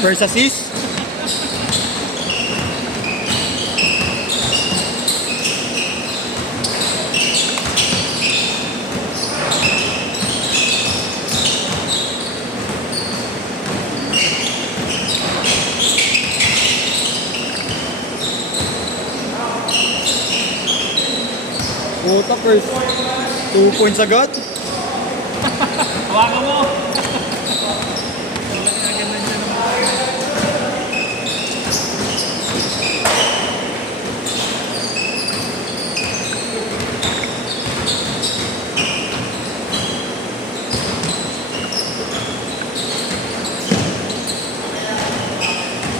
First assist. Puta, first 2 points agad. Hawakan mo!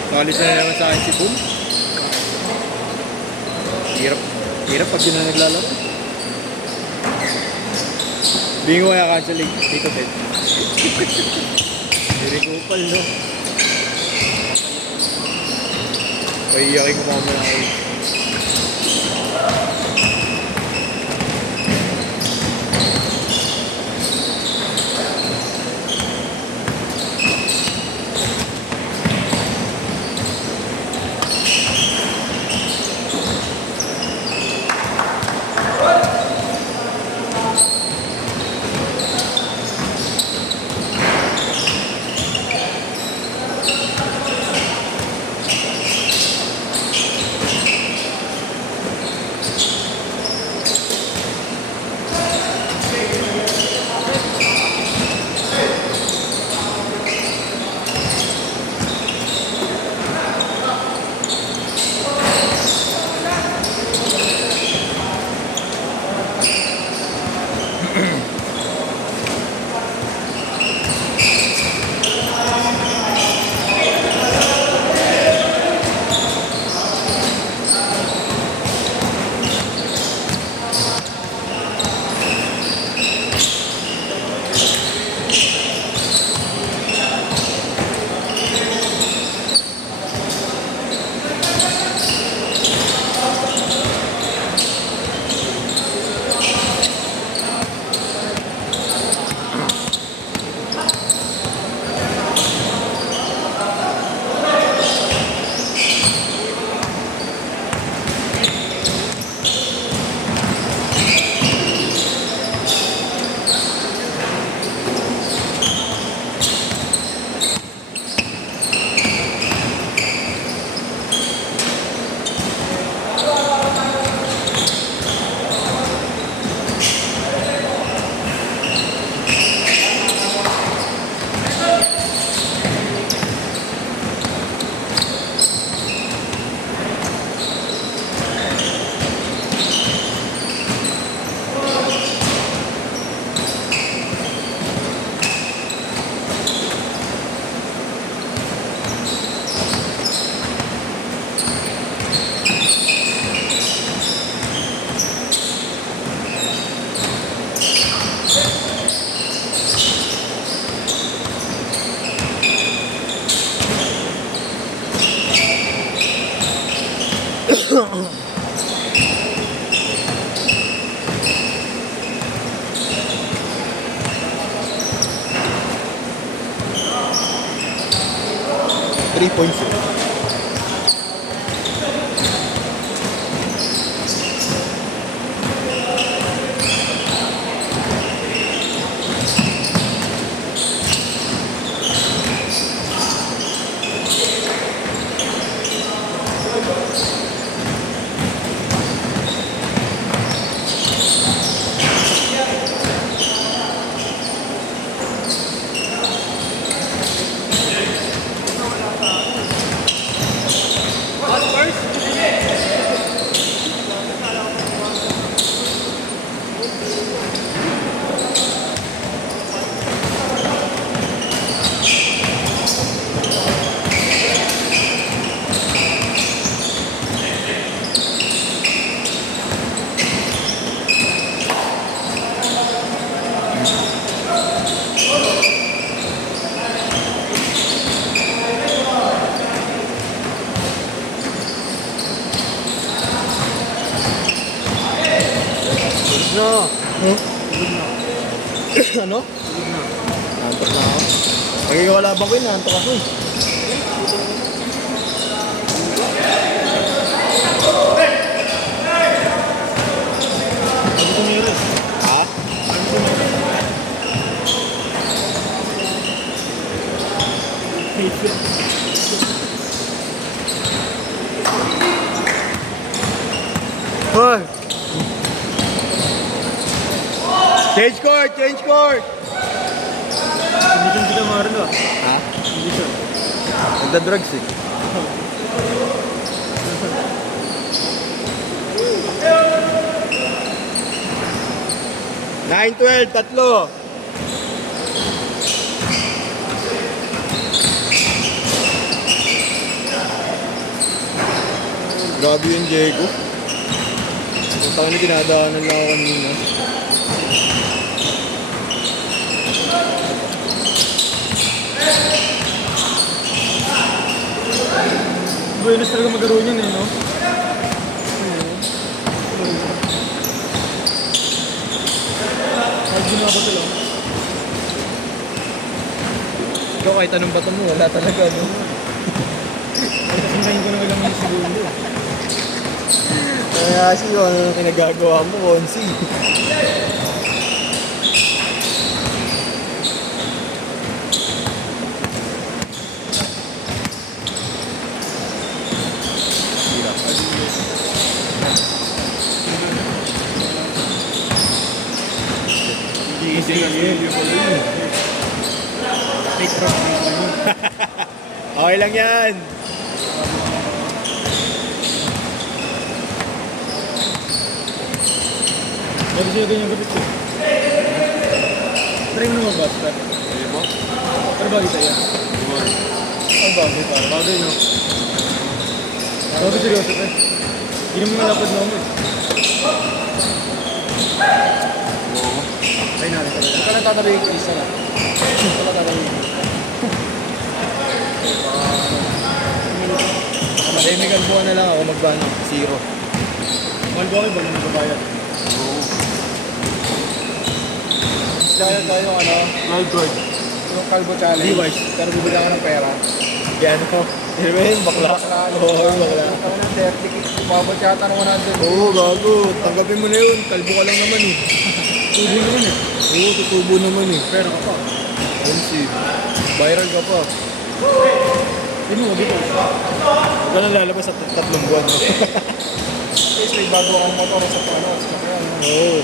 Kalis na naman sa akin si Boom. Hirap pag di na naglalaro. Bingo kaya cancel dito, Ted. Hindi ko upal, no? Paiyakin ko mamaya ako. Three points. No. Ano? Nantok na ako. Pagkikawala ba ko yun, nantok ako eh. Hoy! Change court! Change court! Condition kita maroon ba? Ha? Condition. Nagda-drugs eh. Nine, 12, tatlo. Grabe yung Diego. Ang taon na dinadaanan lang ako kanina. Buenos talaga magkaroon yun eh, no? Kahit ginawa ba ito lang? Ikaw kahit anong bato mo, wala talaga, no? Kasintahin ko na ilang mga segundo. Kaya kasi yung ano pinagagawa mo, Konsi. Okay lang yan. Bago sila ganyan gabit ko. Try mo naman ba? Hindi mo? Pero bagay tayo. Ang bagay para. Bagay no? Bagay seryoso pa. Hindi naman malapad na ako eh. Try natin talaga. Ikaw lang tatabi yung isa na. Ikaw lang tatabi yung Chemical buwan na lang ako magbano. Zero. Mahal ba kayo ba na nagbabayad? Kaya tayo ano? Lifeguard. Yung Calvo Challenge. Levi's. Pero bibigyan ka ng pera. Yan o. Ano ba yun? Bakla. Oo, bakla. Ako ng 30, umabot yata ng 100. Oo, gago. Tanggapin mo na yun. Kalbo ka lang naman eh. Tubo naman eh. Oo, tutubo naman eh. Pero ka pa. Konsi. Viral ka pa. Hindi mo, dito. Huwag ka nang lalabas sa 3 buwan. Guys, may bago akong motor sa ano. Sa kaya, Oo.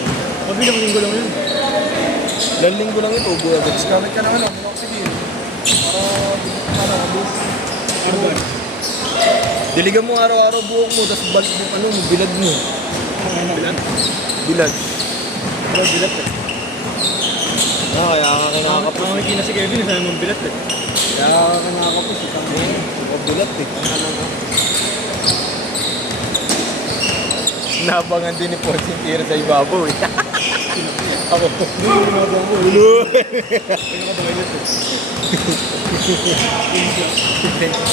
Mabilang linggo lang yun. Ilang linggo lang ito, tubo agad. gamit ka ng ano, ng oxygen. Para, ano, mabus. Arban. Diligan mo araw-araw buhok mo, tapos balik mo, ano, bilad mo. Bilan? Bilad. Pero bilat eh. Kaya ka kinakapos. Ang makikina si Kevin, isa naman bilat eh. Kaya ka kinakapos. Itang bilad eh. Nabangan din ni Ponce yung tira sa ibabaw eh. Ako. Ginagawa mo. Ulo! Kaya ka ba bilat eh?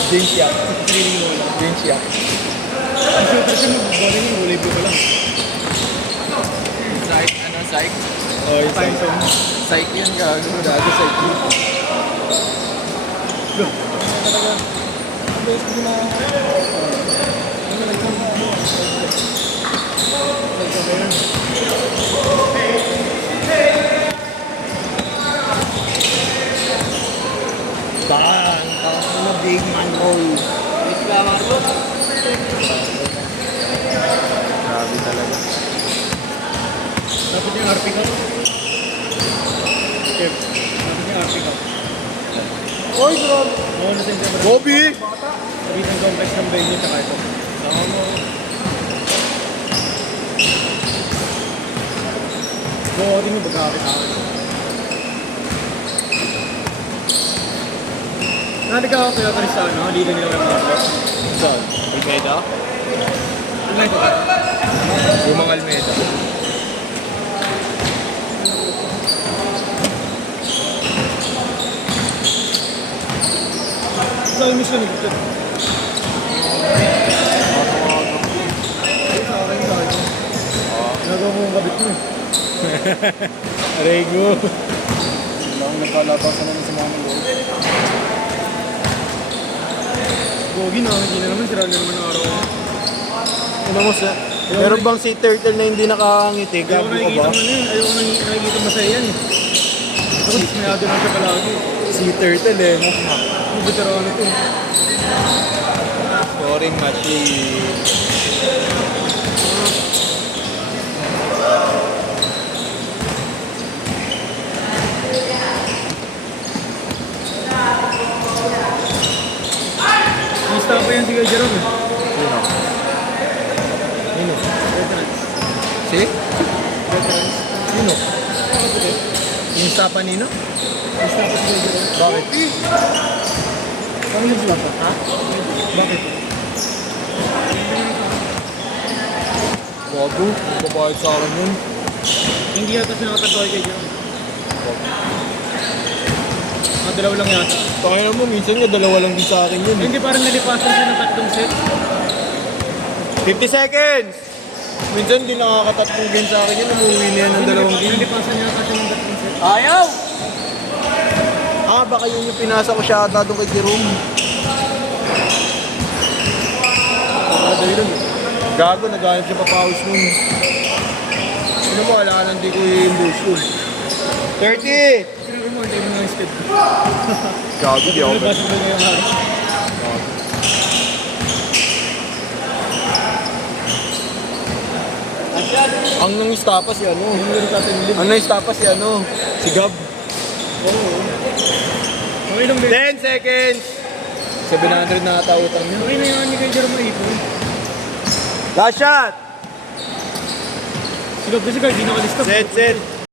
Dinsya. Training mo lang. Dinsya. Ang super siya mag-bowling yung gulay pa lang. Psych, ano, psych? Oh, yung Time sa... zone. Psych yan, gago. Gago sa ikli. Go. Talaga. Guys, hindi na... Ano, nagkama mo. Bang! Tapos na big man roll. Ito ka, Marcos. Grabe talaga. Dapat yung RP ka. Kev, dapat yung RP ka. Oy, bro! Oo, natin siya. Bobby! Sabitan complex ng venue tsaka ito. Sama mo. Buhatin mo pagkakakit ako. Nagkakakit ako sa ano, liga nila ng Marcos. Saan? Almeida? Ano ito ka? Lumang Almeida. Saan mo siya nagkakit? Sa akin ka. Nagawa mo ang kabit mo eh. Rego. Lang nagkalabasan naman sa mga nilo. Gogi na, hindi na naman. Sira na naman ang araw. Ano mo sa... Meron bang si Turtle na hindi nakangiti? Ayaw Gago ko ka nakikita ba? mo na yun. Ayaw ko nakikita masaya yan eh. Ako, dismayado lang siya palagi. Si Turtle eh. Ang veterano ito. Scoring machine. Si? Sino? Yung Stapa Nino? Basta ako sa video. Bakit? Kami yung slap Ha? Bakit? Bago, babayad sa akin yun. Hindi yata siya nakatagawin kay Jerome. Dalawa lang yata. Tangina mo, minsan nga dalawa lang din sa akin yun. Hindi parang nalipasan siya ng tatlong set. 50 seconds! Minsan di nakakatatlong game sa akin yun, umuwi na yan ng dalawang game. Nalipasan niya yata siya ng tatlong set. Ayaw! Baka yun yung pinasa ko siya ata doon kay Jerome. Dali lang. Gago, naghanap siya papawis nun. Ano mo, wala ka nang di ko i-imbush yun. 30! Sinabi mo, hindi mo nga yung step. Gago, di ako. Nalipasan ko na yung hari. Ang nang-stapa si ano? Yung laro natin yung Ang nang-stapa si ano? Si Gab. Okay lang, Ben. 10 seconds! 700 na ata utang niya. Okay na yung ani kay Jerome maipon. Last shot! Si Lopez, di nakalista. Set.